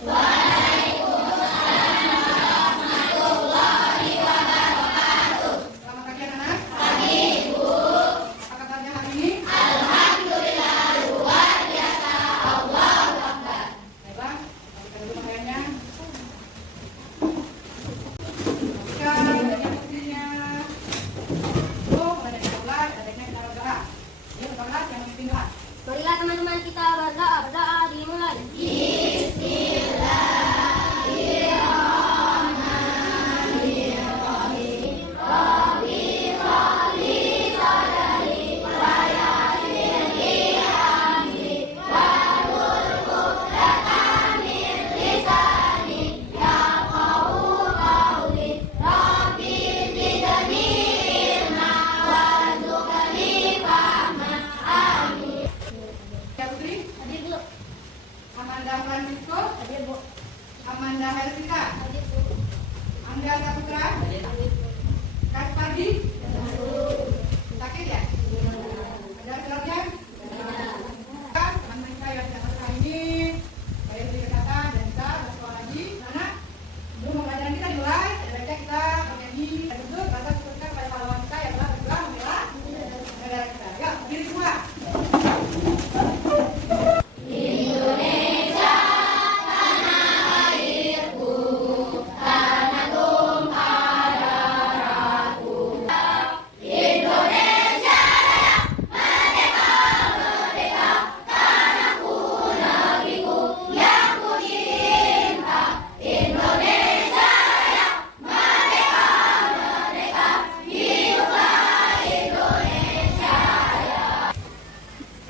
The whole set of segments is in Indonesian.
Selamat pagi anak-anak. Pagi, Ibu. Apa kabarnya hari ini? Alhamdulillah luar biasa. Allahu Akbar. Baiklah, kita dulu pakaiannya. Bagian posisinya. Oh, ada yang sholat, ada yang berdoa. Yuk, sholat yang memimpin doa. Marilah teman-teman kita berdoa dimulai. Ya, Putri. Hadir Bu. Amanda Francisco. Hadir Bu. Amanda Helsika. Hadir Bu. Angga Saputra. Kaspardi. Sakit ya? Ada suratnya? Teman-teman kita yang datang hari ini, baik dari kesehatan dan bisa bersekolah lagi. Anak, sebelum pembelajaran kita dimulai, ada baiknya kita bernyanyi dan duduk rasa syukur kita kepada pahlawan kita yang telah berjuang membela negara kita. Yuk, berdiri semua.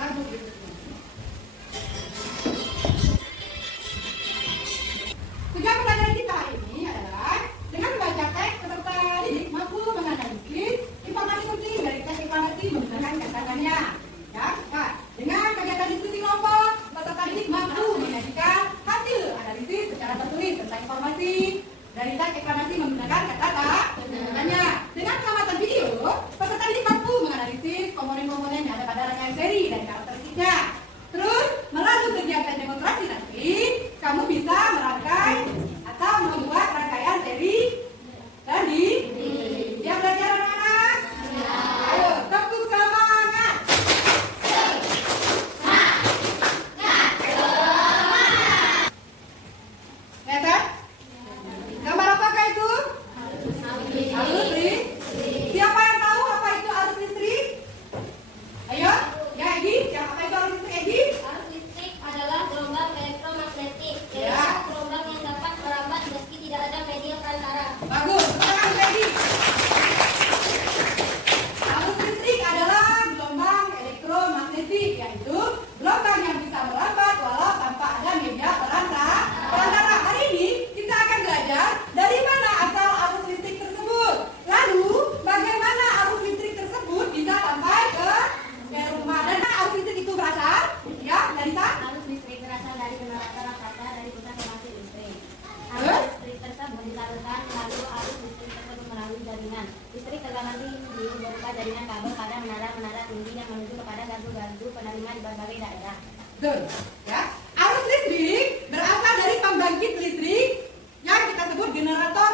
Lagu berikutnya. Tujuan pelajaran kita hari ini adalah dengan membaca teks peserta didik mampu menganalisis informasi penting dari teks deklarasi menggunakan kata-katanya. Ya, Pak. Dengan kegiatan diskusi kelompok, peserta didik mampu menyajikan hasil analisis secara tertulis tentang informasi dari teks deklarasi menggunakan kata-katanya. Dengan pengamatan video, peserta didik mampu menganalisis komponen-komponen yang ada pada rangkaian seri dan karakteristiknya. Terus, melalui kegiatan demonstrasi nanti, kamu bisa merangkai atau membuat rangkaian seri tadi. Siap belajar anak-anak? Ayo, tepuk semangat! Lihat, gambar apakah itu? Arus listrik. Siapa yang tahu apa itu arus listrik? Ayo, ya Egi, apa itu arus listrik Egi? Arus listrik adalah gelombang elektromagnetik, Ya. yaitu gelombang yang dapat merambat meski tidak ada media perantara. Bagus, sekarang Egi. Arus listrik adalah gelombang elektromagnetik, yaitu gelombang yang bisa merambat walau tanpa ada media perantara. Hari ini kita akan belajar dari mana asal arus listrik tersebut. Lalu, bagaimana arus listrik tersebut bisa sampai ke rumah. Dan arus listrik itu berasal, ya, dari sana. Arus listrik berasal dari generator raksasa dari pusat pembangkit listrik. Terus? Arus listrik tersebut disalurkan melalui arus listrik tersebut melalui jaringan. Listrik tergantung berupa jaringan kabel pada menara-menara tinggi yang menuju kepada gardu-gardu penerima di berbagai daerah. Betul, ya. Arus listrik berasal dari pembangkit listrik yang kita sebut generator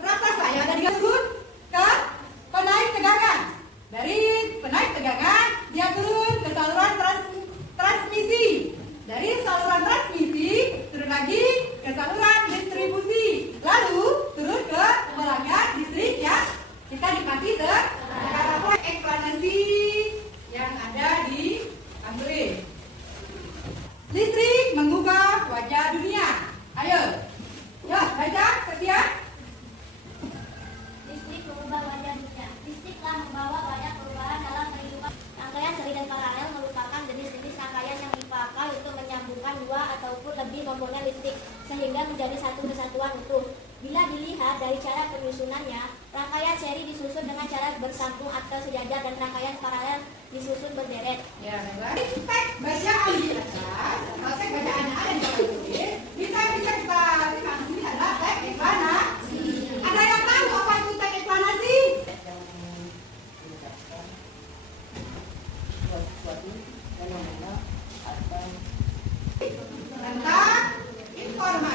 raksasa yang ada di turun ke penaik tegangan. Dari penaik tegangan dia turun ke saluran transmisi. Dari saluran transmisi turun lagi ke saluran distribusi. Lalu turun ke pelanggan listrik yang kita nikmati sekarang. Eksplanasi yang ada di Android. Listrik mengubah wajah dunia. Ayo, ya baca setia. Listrik mengubah wajah dunia. Listrik telah membawa banyak perubahan dalam kehidupan. Rangkaian seri dan paralel merupakan jenis-jenis rangkaian yang dipakai untuk menyambungkan dua ataupun lebih komponen listrik sehingga menjadi satu kesatuan utuh. Bila dilihat dari cara penyusunannya, rangkaian seri disusun dengan cara bersambung atau sejajar dan rangkaian paralel disusun berderet. Ya, baik. Teks bacaan di atas, teks bacaan ada di bawah tulis. Bisa kita simak di sini adalah teks eksplanasi. Ada yang tahu apa itu teks eksplanasi? Tentang informasi.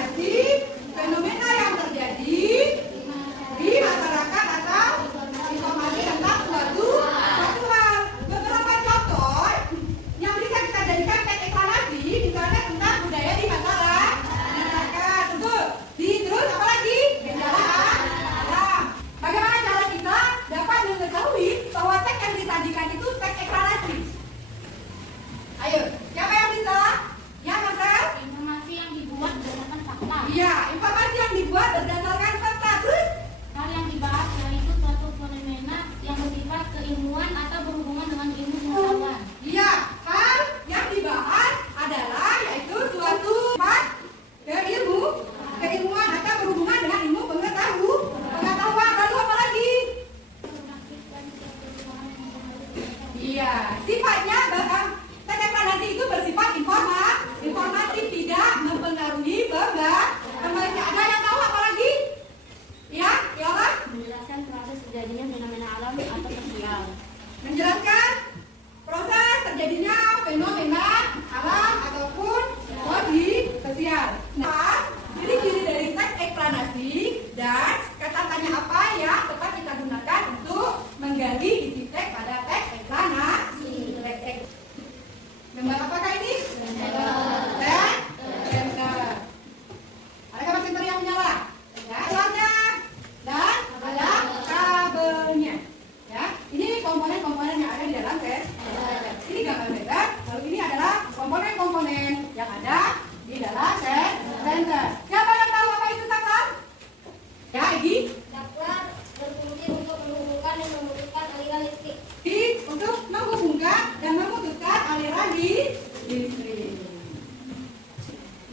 yang ada di dalam senter. Siapa yang tahu apa itu saklar? Ya, Egi? Saklar berfungsi untuk menghubungkan dan memutuskan aliran listrik. Untuk menghubungkan dan memutuskan aliran listrik.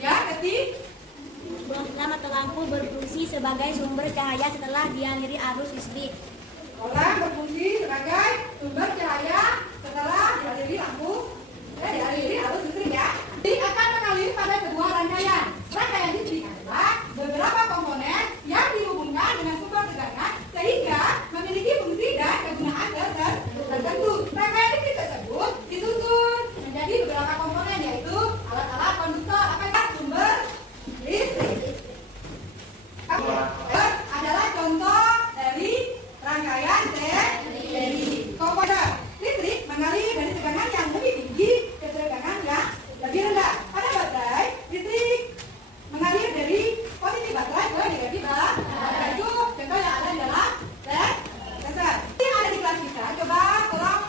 Ya, Keti? Bohlam atau lampu berfungsi sebagai sumber cahaya setelah dialiri arus listrik. Bohlam berfungsi sebagai sumber cahaya setelah dialiri dialiri arus listrik ya. Listrik akan mengalir pada sebuah rangkaian. Rangkaian listrik adalah beberapa komponen yang dihubungkan dengan sumber tegangan sehingga memiliki fungsi dan kegunaan tertentu. Rangkaian listrik tersebut disusun menjadi beberapa komponen yaitu alat-alat konduktor sumber listrik. Adalah contoh dari rangkaian seri. Komponen listrik mengalir dari tegangan yang lebih tinggi ke tegangan yang lebih rendah. Pada baterai, listrik mengalir dari posisi baterai ke negatif baterai. Itu contoh yang ada di dalam sensor. Ini ada di kelas kita. Coba tolong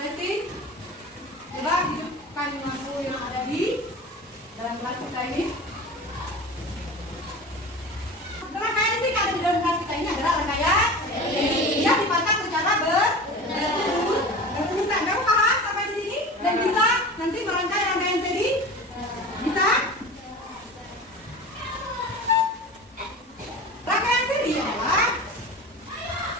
Desti, coba hidupkan lampu yang ada di dalam kelas kita ini. Rangkaian listrik yang ada di dalam kelas kita ini adalah rangkaian dia dipasang secara berurutan. Kamu paham sampai di sini? Dan bisa nanti merangkai rangkaian seri? Bisa? Rangkaian seri adalah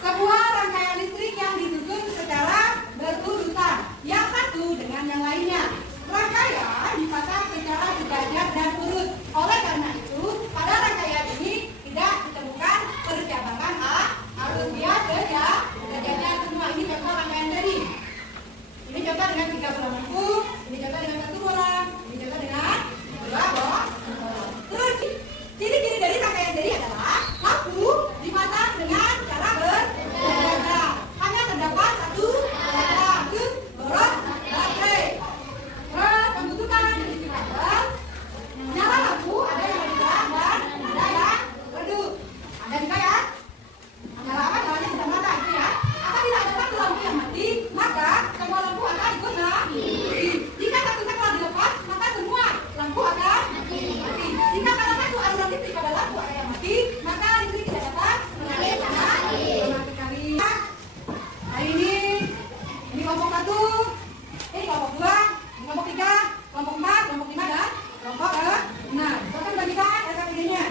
sebuah rangkaian listrik yang disusun secara berurutan, yang satu dengan yang lainnya. Rangkaian dipasang secara sejajar dan urut. Oleh karena itu, pada rangkaian ini tidak ditemukan percabangan arus bias sejajar semua. Ini contoh rangkaian seri. Ini contoh dengan 3 bola lampu, ini contoh dengan 1 bola, ini contoh dengan 2 bola. Terus ciri-ciri dari rangkaian seri adalah lampu dipasang dengan cara berjajar. Hanya terdapat 1 bola, terus boros baterai. Terus membutuhkan listrik kabel. Nyala lampu ada yang rendah dan ada yang redup. Ada juga ya? Nyala apa? Nyalanya tidak mata itu ya. Apabila ada satu lampu yang mati, maka semua lampu akan ikut mati. Jika satu saklar dilepas, maka semua lampu akan mati. Jika salah satu aliran listrik pada lampu ada yang mati, maka listrik tidak dapat mengalir sama sekali. Hari ini kelompok 1, ini kelompok 2, ini kelompok 3, kelompok 4, kelompok 5 dan kelompok 6. Kita bagikan RKPD-nya.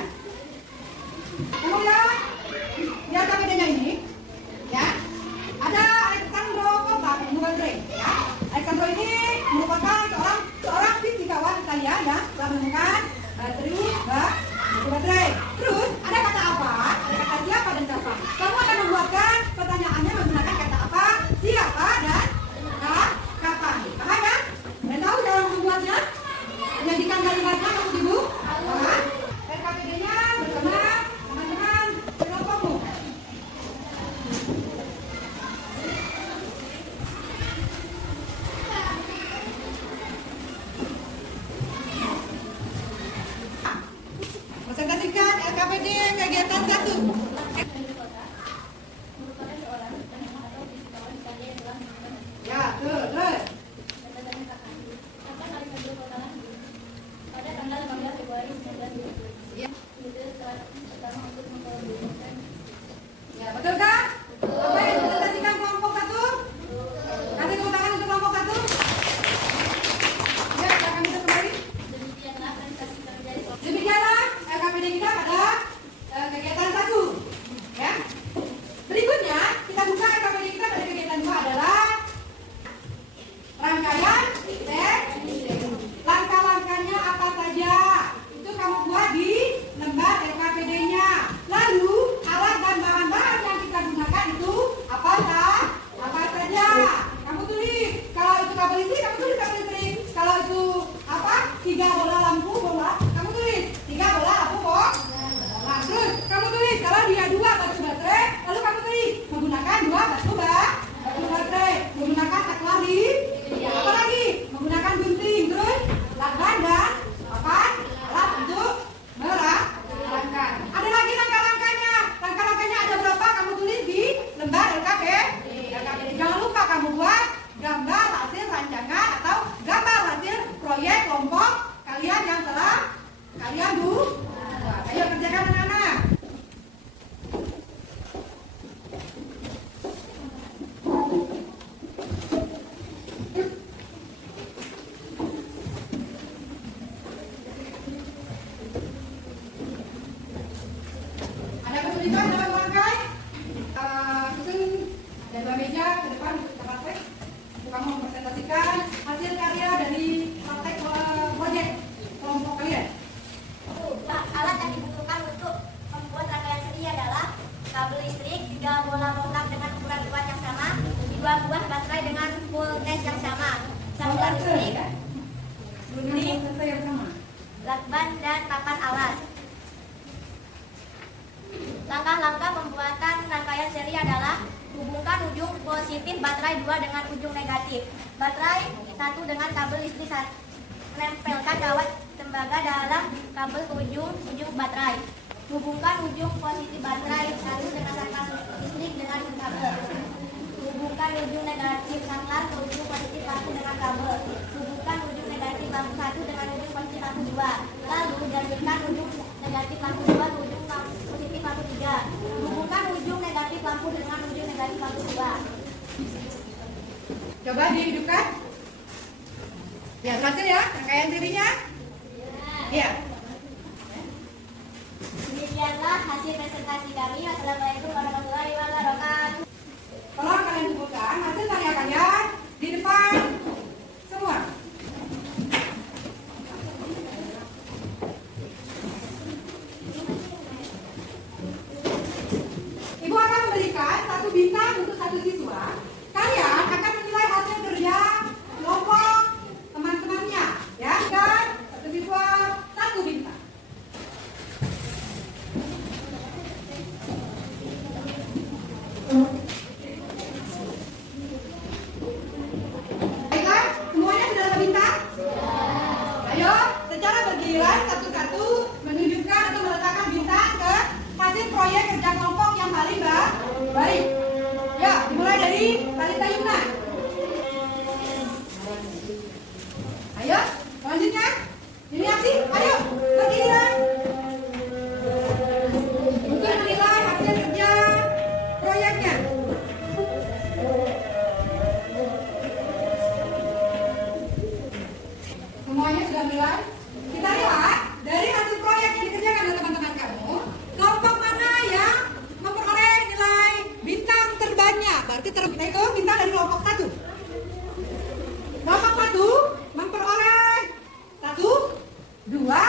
Kemudian di RKPD-nya ini, ya, ada Alexandro Kotak baterai. Ya, Alexandro ini merupakan seorang fisikawan Italia yang telah menemukan baterai. Terus ada kata apa? Ada kata siapa dan siapa? Kamu akan membuatkan pertanyaannya menggunakan kata apa, siapa dan kapan. Paham ya? Dan tahu cara membuatnya? Menyajikan kalimatnya maksud ibu? Paham? RKPD-nya bersama teman-teman kelompokmu. Presentasi positif, baterai 2 dengan ujung negatif. Baterai 1 dengan kabel listrik menempelkan kawat tembaga dalam kabel ke ujung baterai. Hubungkan ujung positif baterai 1 dengan saklar listrik dengan kabel. Hubungkan ujung negatif saklar ke ujung positif lampu dengan kabel. Hubungkan ujung negatif lampu 1 dengan ujung positif lampu 2. Lalu gandingkan ujung negatif lampu 2 ke ujung positif lampu 3. Hubungkan ujung negatif lampu dengan ujung negatif lampu 2. Coba dihidupkan. Ya, berhasil ya rangkaian cirinya? Iya. Demikianlah hasil presentasi kami. Wassalamualaikum warahmatullahi wabarakatuh. Tolong kalian bukukan hasil karya kalian di depan semua. Ibu akan memberikan 1 bintang untuk 1 siswa. Kalian akan menilai hasil kerja kelompok teman-temannya, ya. Dan 1 siswa 1 bintang. Baiklah, semuanya sudah dapat bintang? Ayo, secara bergiliran satu-satu menunjukkan atau meletakkan bintang ke hasil proyek kerja kelompok yang paling baik. Ya, dimulai dari Talita Yumna. Ayo, selanjutnya. Ini aksi, ayo, bergiliran. Untuk menilai hasil kerja proyeknya. Semuanya sudah mulai. Kita lihat dari hasil proyek yang dikerjakan oleh teman-teman kamu, kelompok mana yang memperoleh nilai bintang terbanyak? Berarti itu bintang dari kelompok 1. Kelompok 1 memperoleh 1, 2,